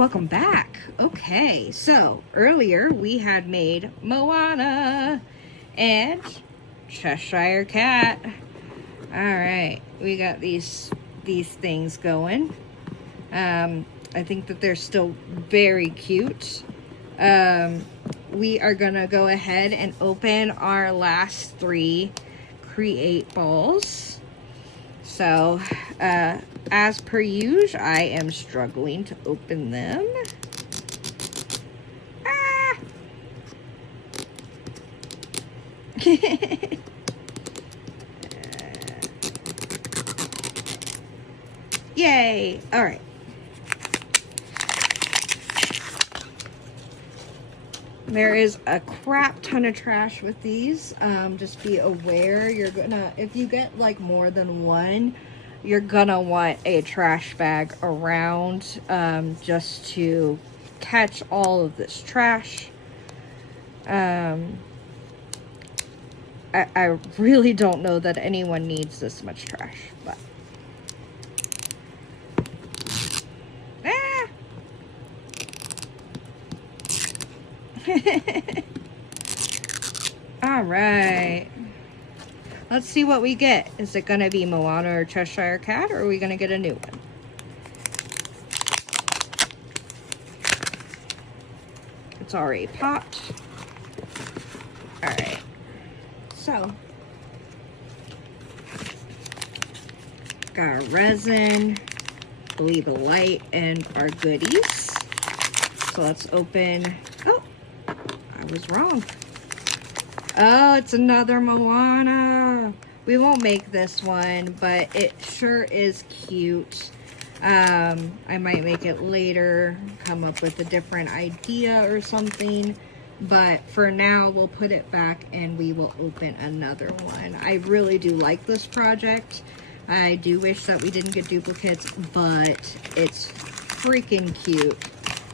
welcome back. Okay, so earlier we had made Moana and Cheshire Cat. All right, we got these things going. I think that they're still very cute. We are gonna go ahead and open our last 3 Create balls. So, as per usual, I am struggling to open them. Ah! Yay! All right. There is a crap ton of trash with these. Just be aware, you're gonna, if you get like more than one, you're gonna want a trash bag around, just to catch all of this trash. I really don't know that anyone needs this much trash, but all right, let's see what we get. Is it gonna be Moana or Cheshire Cat, or are we gonna get a new one? It's already popped. All right, so got our resin, Believe a Light, and our goodies. So let's open. Oh, I was wrong. Oh, it's another Moana. We won't make this one, but it sure is cute. I might make it later, come up with a different idea or something. But for now, we'll put it back and we will open another one. I really do like this project. I do wish that we didn't get duplicates, but it's freaking cute.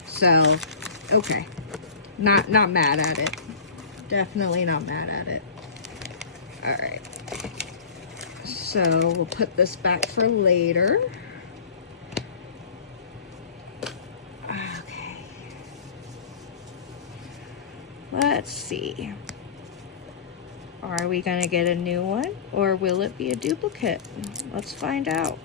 So, okay. Not mad at it. Definitely not mad at it. All right. So we'll put this back for later. Okay. Let's see. Are we gonna get a new one, or will it be a duplicate? Let's find out.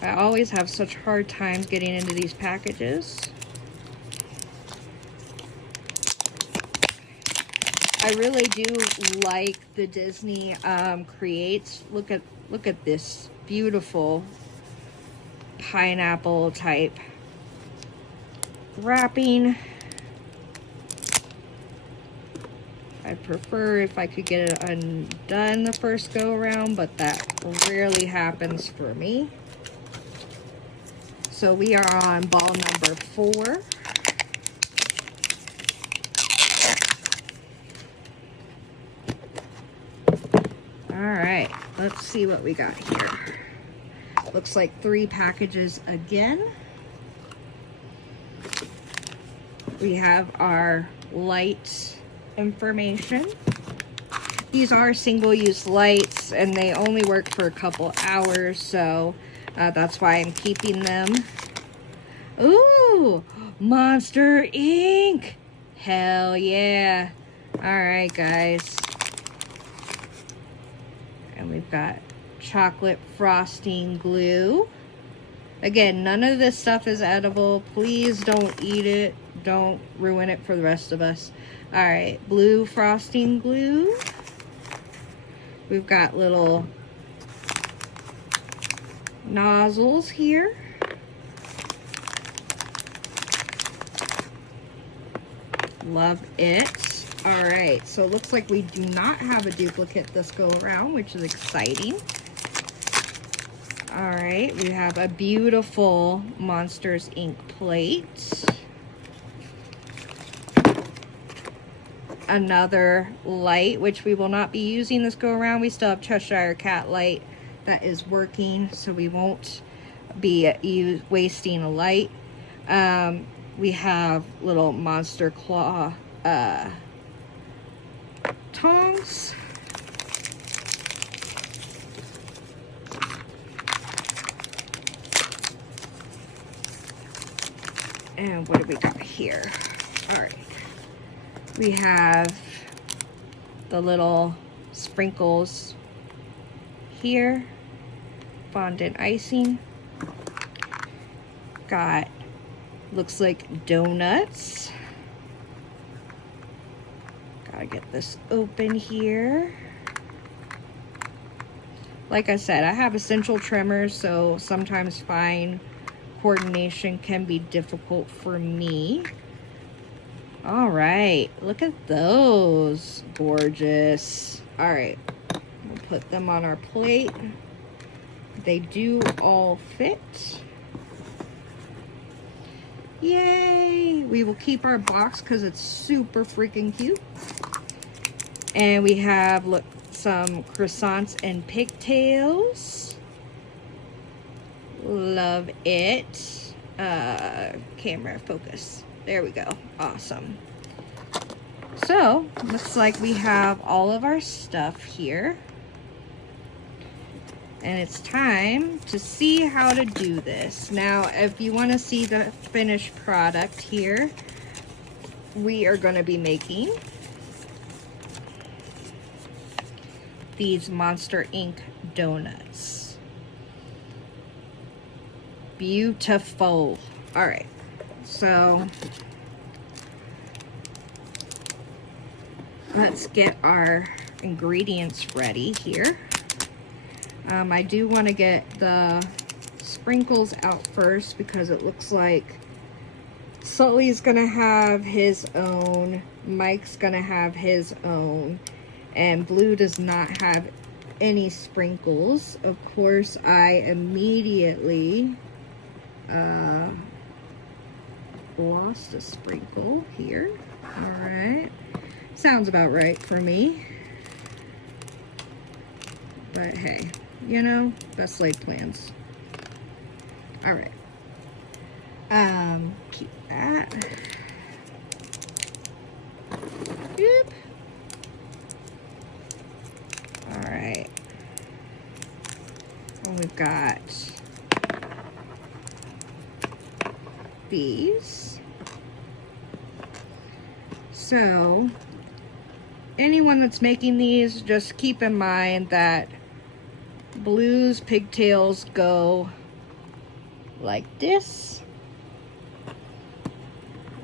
I always have such hard times getting into these packages. I really do like the Disney Creates. Look at this beautiful pineapple type wrapping. I prefer if I could get it undone the first go around, but that rarely happens for me. So we are on ball number 4. All right, let's see what we got here. Looks like 3 packages again. We have our light information. These are single-use lights and they only work for a couple hours, so that's why I'm keeping them. Ooh, Monster Inc. Hell yeah. All right, guys. And we've got chocolate frosting glue. Again, none of this stuff is edible. Please don't eat it. Don't ruin it for the rest of us. All right, blue frosting glue. We've got little nozzles here. Love it. All right, so it looks like we do not have a duplicate this go around, which is exciting. All right, we have a beautiful Monsters Inc. plate. Another light, which we will not be using this go around. We still have Cheshire Cat light that is working, so we won't be wasting a light. We have little Monster Claw tongs. And what do we got here? All right. We have the little sprinkles here. Fondant icing. Got, looks like donuts. Gotta get this open here. Like I said, I have essential tremors, so sometimes fine coordination can be difficult for me. All right, look at those. Gorgeous. All right, we'll put them on our plate. They do all fit. Yay! We will keep our box because it's super freaking cute. And we have, look, some croissants and pigtails. Love it. Camera focus. There we go. Awesome. So, looks like we have all of our stuff here. And it's time to see how to do this. Now, if you want to see the finished product here, we are going to be making these Monster Inc. donuts. Beautiful. All right, so let's get our ingredients ready here. I do want to get the sprinkles out first because it looks like Sully's gonna have his own, Mike's gonna have his own, and Blue does not have any sprinkles. Of course, I immediately lost a sprinkle here. All right, sounds about right for me. But hey, you know, best laid plans. All right. Keep that. Yep. All right. And we've got these. So, anyone that's making these, just keep in mind that Blue's pigtails go like this.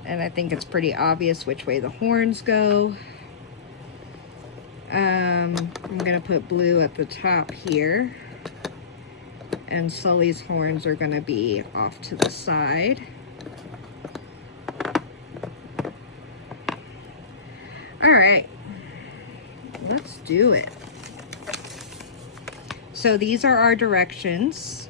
And I think it's pretty obvious which way the horns go. I'm gonna put Blue at the top here. And Sully's horns are gonna be off to the side. All right, let's do it. So these are our directions.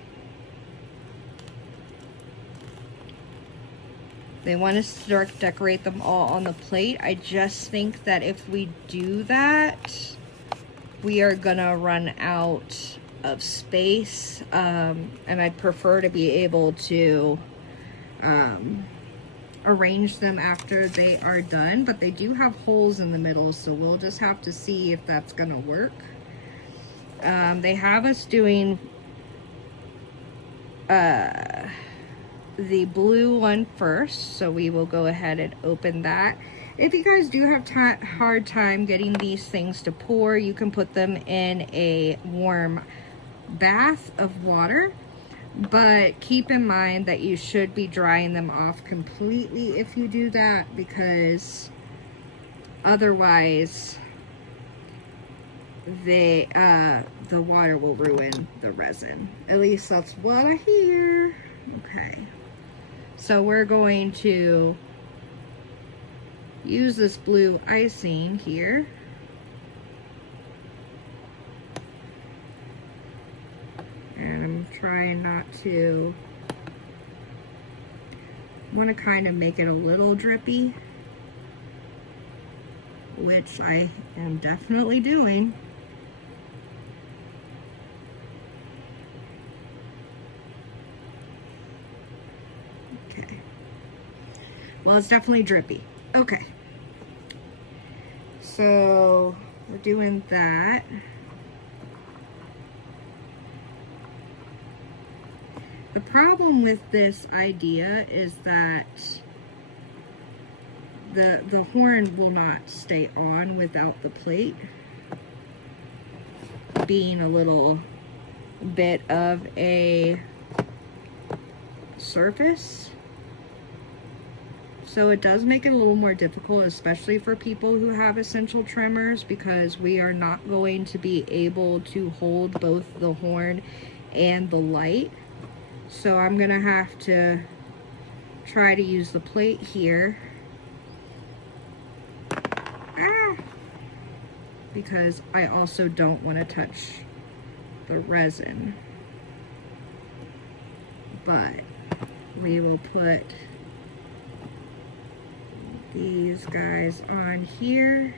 They want us to decorate them all on the plate. I just think that if we do that, we are gonna run out of space. And I'd prefer to be able to arrange them after they are done, but they do have holes in the middle, so we'll just have to see if that's gonna work. They have us doing the blue one first, so we will go ahead and open that. If you guys do have hard time getting these things to pour, you can put them in a warm bath of water, but keep in mind that you should be drying them off completely if you do that, because otherwise the water will ruin the resin. At least that's what I hear. Okay, so we're going to use this blue icing here. And I'm trying not to, I want to kind of make it a little drippy, which I am definitely doing. Okay. Well, it's definitely drippy. Okay. So we're doing that. The problem with this idea is that the horn will not stay on without the plate being a little bit of a surface. So it does make it a little more difficult, especially for people who have essential tremors, because we are not going to be able to hold both the horn and the light. So I'm gonna have to try to use the plate here. Because I also don't want to touch the resin. But we will put these guys on here.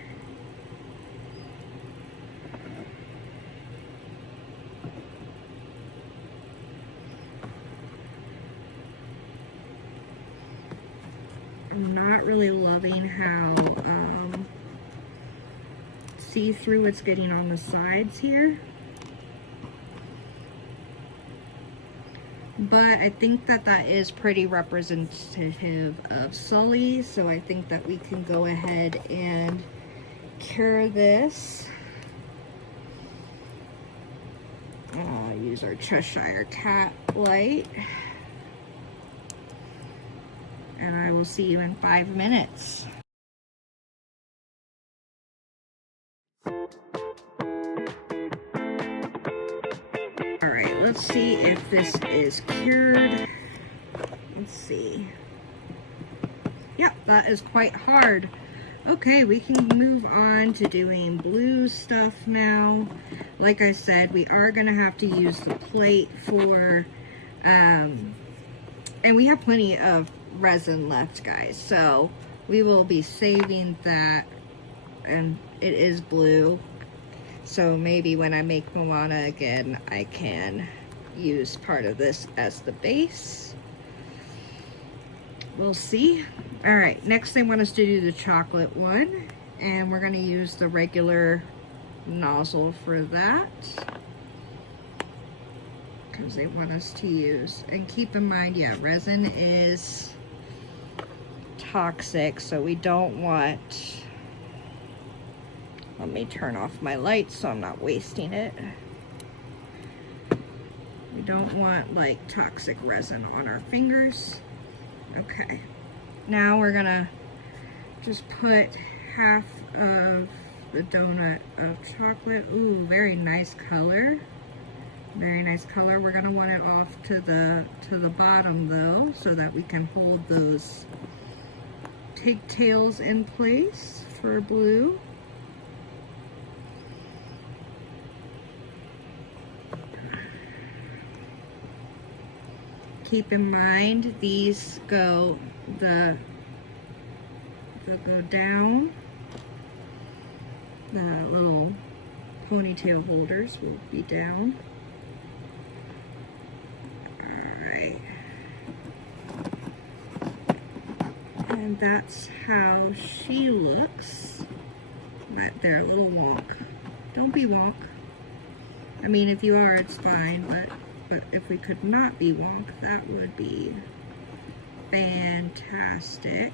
I'm not really loving how see-through it's getting on the sides here. But I think that that is pretty representative of Sully, so I think that we can go ahead and cure this. I'll use our Cheshire Cat light. And I will see you in 5 minutes. Alright, let's see if this is cured. Let's see. Yep, that is quite hard. Okay, we can move on to doing blue stuff now. Like I said, we are going to have to use the plate for, and we have plenty of resin left, guys, so we will be saving that. And it is blue, so maybe when I make Moana again, I can use part of this as the base. We'll see. All right, next they want us to do the chocolate one, and we're going to use the regular nozzle for that because they want us to use, and keep in mind, yeah, resin is toxic, so we don't want, let me turn off my light so I'm not wasting it. We don't want like toxic resin on our fingers. Okay, now we're gonna just put half of the donut of chocolate. Ooh, very nice color. Very nice color. We're gonna want it off to the bottom though, so that we can hold those pigtails in place for blue. Keep in mind these go they'll go down. The little ponytail holders will be down. Alright. And that's how she looks. Right there, a little wonk. Don't be wonk. I mean, if you are, it's fine, but if we could not be wonk, that would be fantastic.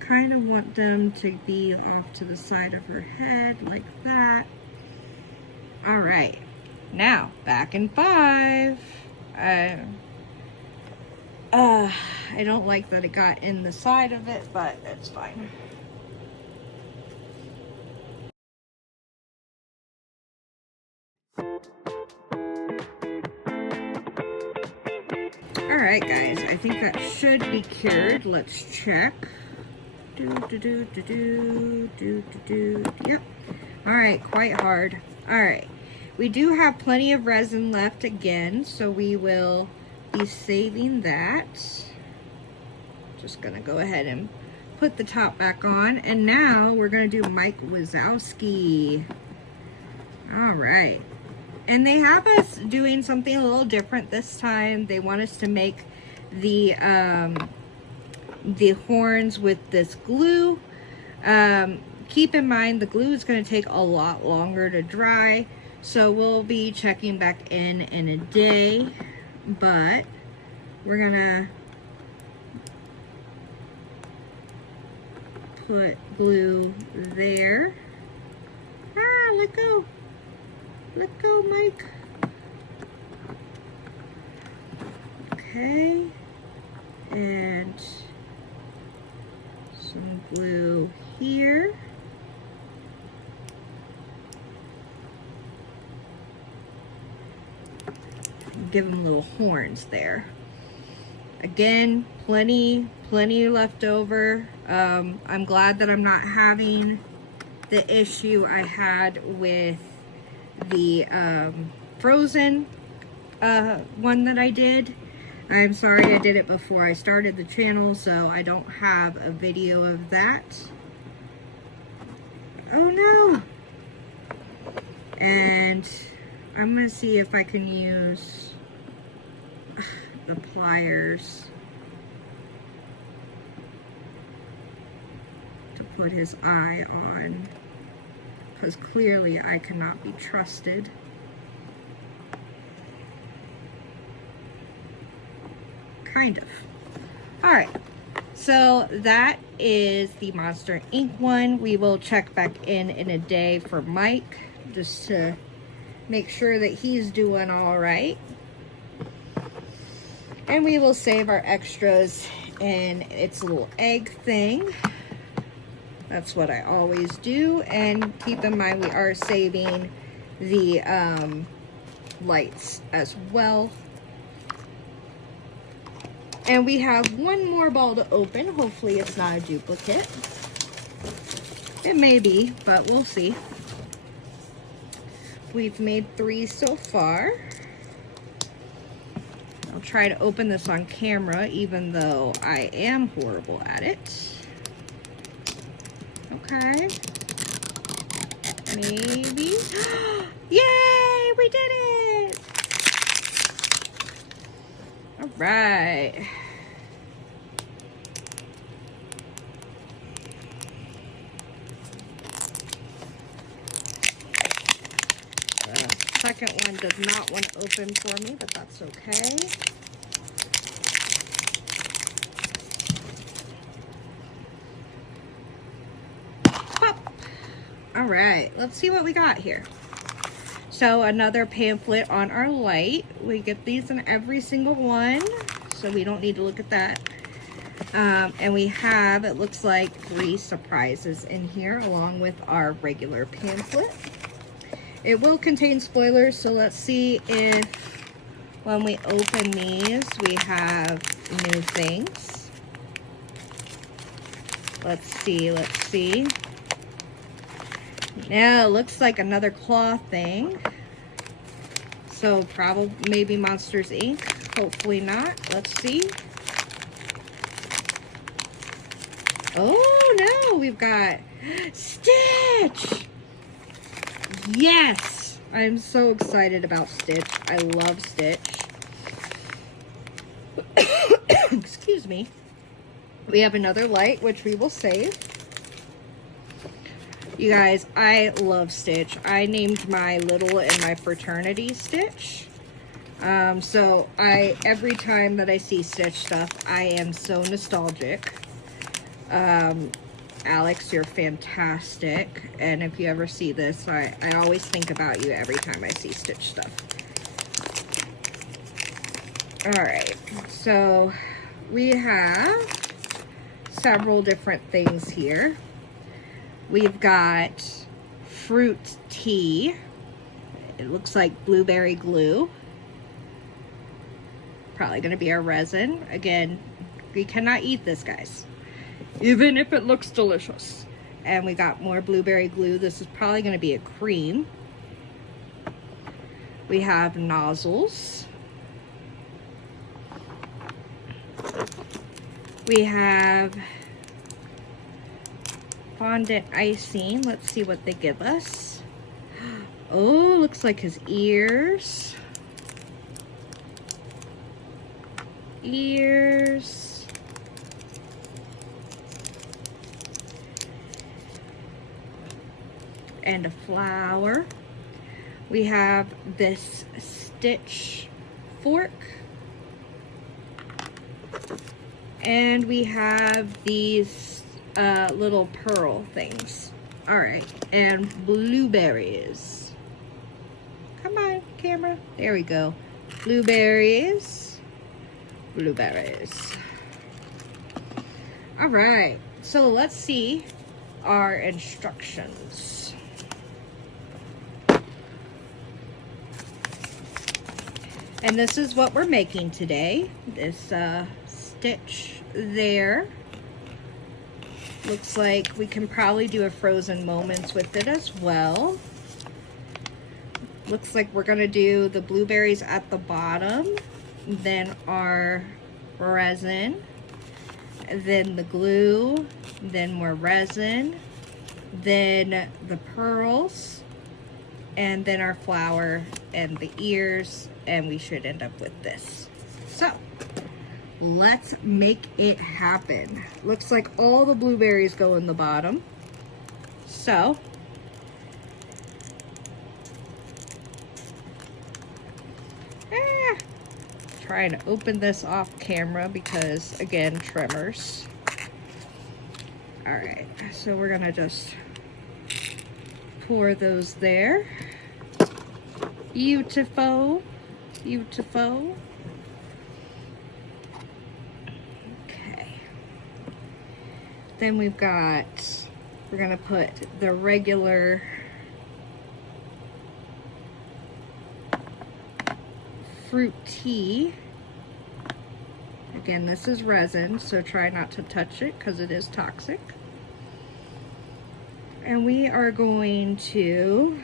Kind of want them to be off to the side of her head like that. All right, now back in 5. I don't like that it got in the side of it, but it's fine. Alright guys, I think that should be cured. Let's check. Yep. Alright, quite hard. Alright. We do have plenty of resin left again, so we will be saving that. Just gonna go ahead and put the top back on. And now we're gonna do Mike Wazowski. Alright. And they have us doing something a little different this time. They want us to make the horns with this glue. Keep in mind the glue is going to take a lot longer to dry, so we'll be checking back in a day but we're gonna put glue there. Ah, let go. Let go, Mike. Okay. And some glue here. Give them little horns there. Again, plenty left over. I'm glad that I'm not having the issue I had with the Frozen one that I did. I'm sorry I did it before I started the channel, so I don't have a video of that. Oh no! And I'm gonna see if I can use the pliers to put his eye on, because clearly I cannot be trusted. Kind of. Alright, so that is the Monster Inc. one. We will check back in a day for Mike, just to make sure that he's doing all right. And we will save our extras in its little egg thing. That's what I always do. And keep in mind, we are saving the lights as well. And we have one more ball to open. Hopefully it's not a duplicate. It may be, but we'll see. We've made 3 so far. I'll try to open this on camera, even though I am horrible at it. Okay. Maybe. Yay! We did it! All right. The second one does not want to open for me, but that's okay. All right, let's see what we got here. So another pamphlet on our light. We get these in every single one, so we don't need to look at that. And we have, it looks like, 3 surprises in here, along with our regular pamphlet. It will contain spoilers, so let's see if when we open these, we have new things. Let's see, let's see. Now it looks like another claw thing. So probably maybe Monsters Inc. Hopefully not. Let's see. Oh no, we've got Stitch. Yes, I'm so excited about Stitch. I love Stitch. Excuse me. We have another light, which we will save. You guys, I love Stitch. I named my little in my fraternity Stitch. So every time that I see Stitch stuff, I am so nostalgic. Alex, you're fantastic. And if you ever see this, I always think about you every time I see Stitch stuff. Alright, so we have several different things here. We've got fruit tea. It looks like blueberry glue. Probably going to be our resin. Again, we cannot eat this, guys, even if it looks delicious. And we got more blueberry glue. This is probably going to be a cream. We have nozzles. We have fondant icing. Let's see what they give us. Oh, looks like his ears. Ears. And a flower. We have this Stitch fork And we have these little pearl things. All right, and blueberries. Come on, camera. There we go. Blueberries. Blueberries. All right, so let's see our instructions. And this is what we're making today. This stitch there. Looks like we can probably do a Frozen Moments with it as well. Looks like we're gonna do the blueberries at the bottom, then our resin, then the glue, then more resin, then the pearls, and then our flower and the ears, and we should end up with this. So let's make it happen. Looks like all the blueberries go in the bottom. So trying to open this off camera because, again, tremors. All right, so we're gonna just pour those there. Beautiful, beautiful. Okay. Then we've got, we're gonna put the regular fruit tea. Again, this is resin, so try not to touch it because it is toxic. And we are going to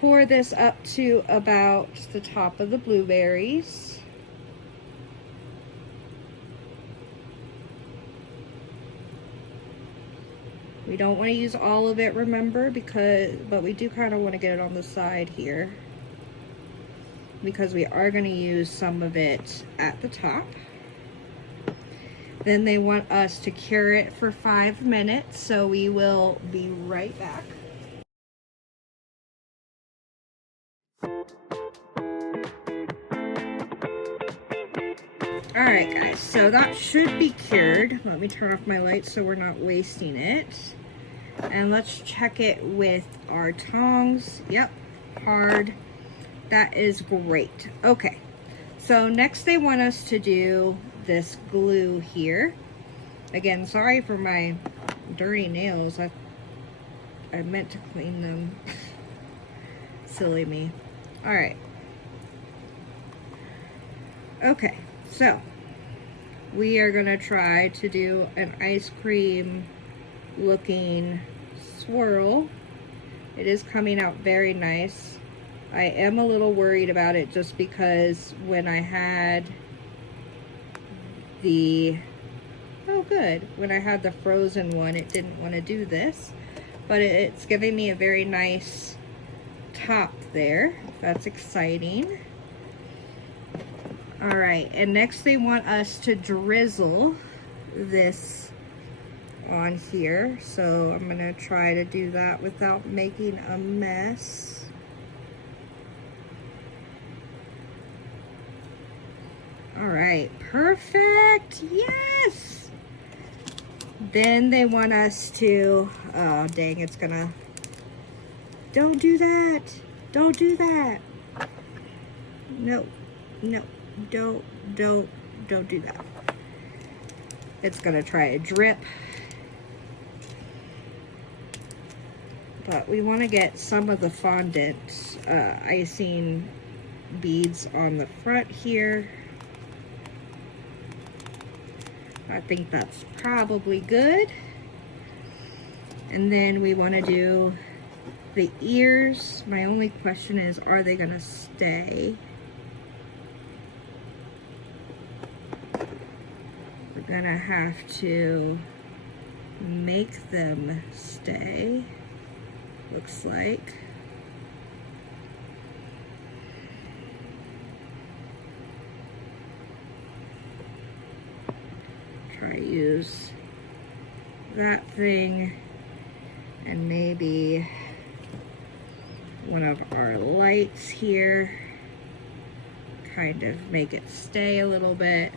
pour this up to about the top of the blueberries. We don't want to use all of it, remember, but we do kind of want to get it on the side here, because we are going to use some of it at the top. Then they want us to cure it for 5 minutes, so we will be right back. All right, guys, so that should be cured. Let me turn off my light so we're not wasting it. And let's check it with our tongs. Yep, hard. That is great. Okay, so next they want us to do this glue here. Again, sorry for my dirty nails. I meant to clean them. Silly me. All right. Okay, so we are gonna try to do an ice cream looking swirl. It is coming out very nice. I am a little worried about it just because when I had when I had the frozen one, it didn't want to do this, but it's giving me a very nice top there. That's exciting. All right, and next they want us to drizzle this on here, so I'm gonna try to do that without making a mess. All right, perfect, yes. Then they want us to, oh dang, it's gonna, don't do that, don't do that. No, no, don't do that. It's gonna try to drip. But we wanna get some of the fondant icing beads on the front here. I think that's probably good. And then we want to do the ears. My only question is, are they going to stay? We're going to have to make them stay, looks like. Try to use that thing and maybe one of our lights here, kind of make it stay a little bit.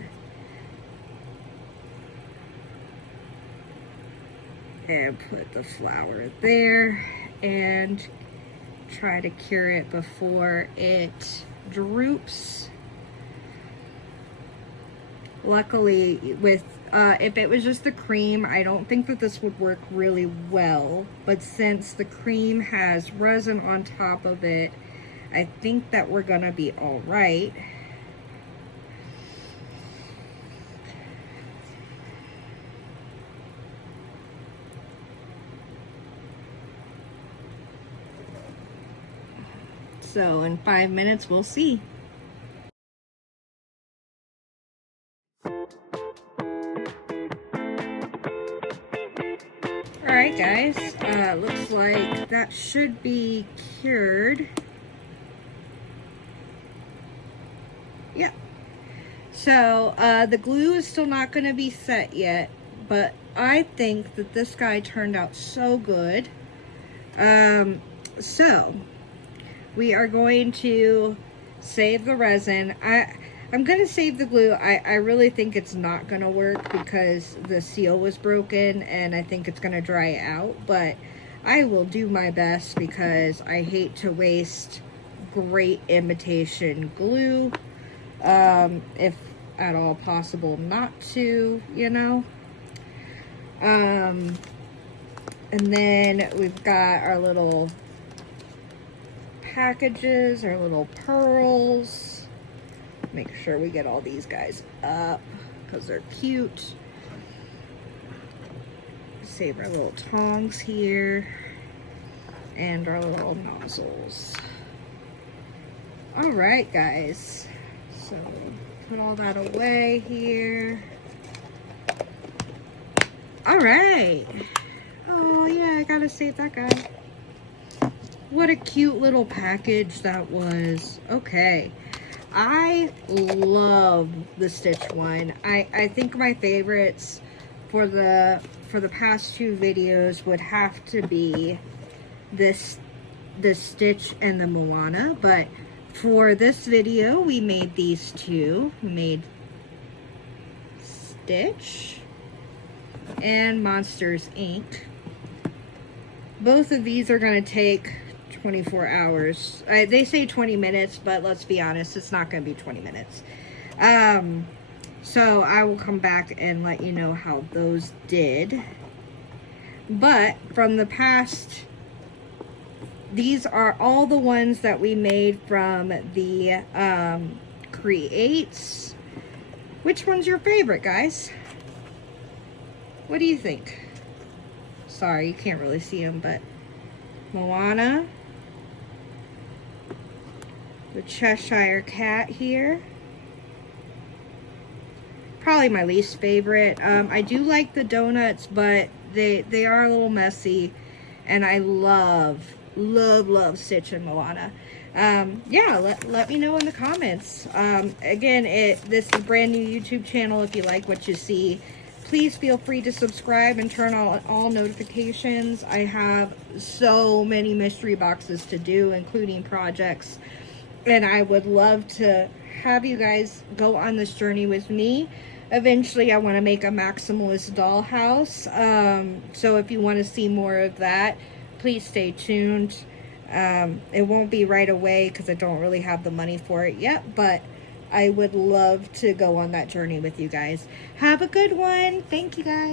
And put the flower there and try to cure it before it droops. Luckily, with if it was just the cream, I don't think that this would work really well. But since the cream has resin on top of it, I think that we're gonna be all right. So in 5 minutes, we'll see. Alright guys, looks like that should be cured. Yep. So the glue is still not going to be set yet, but I think that this guy turned out so good. So we are going to save the resin. I'm going to save the glue. I really think it's not going to work because the seal was broken and I think it's going to dry out. But I will do my best because I hate to waste great imitation glue. If at all possible not to, you know. And then we've got our little packages, our little pearls. Make sure we get all these guys up because they're cute. Save our little tongs here and our little nozzles. All right, guys. So put all that away here. All right. Oh yeah, I gotta save that guy. What a cute little package that was. Okay. I love the Stitch one. I think my favorites for the past two videos would have to be the Stitch and the Moana, but for this video we made these two. We made Stitch and Monsters Inc. Both of these are going to take 24 hours. They say 20 minutes, but let's be honest, it's not going to be 20 minutes. So I will come back and let you know how those did. But from the past, these are all the ones that we made from the Creates. Which one's your favorite, guys? What do you think? Sorry, you can't really see them, but Moana, the Cheshire Cat here. Probably my least favorite. I do like the donuts, but they are a little messy, and I love Stitch and Moana. Yeah, let me know in the comments. Again, this is a brand new YouTube channel. If you like what you see, please feel free to subscribe and turn on all notifications. I have so many mystery boxes to do, including projects, and I would love to have you guys go on this journey with me. Eventually, I want to make a maximalist dollhouse. So if you want to see more of that, please stay tuned. It won't be right away because I don't really have the money for it yet, but I would love to go on that journey with you guys. Have a good one. Thank you, guys.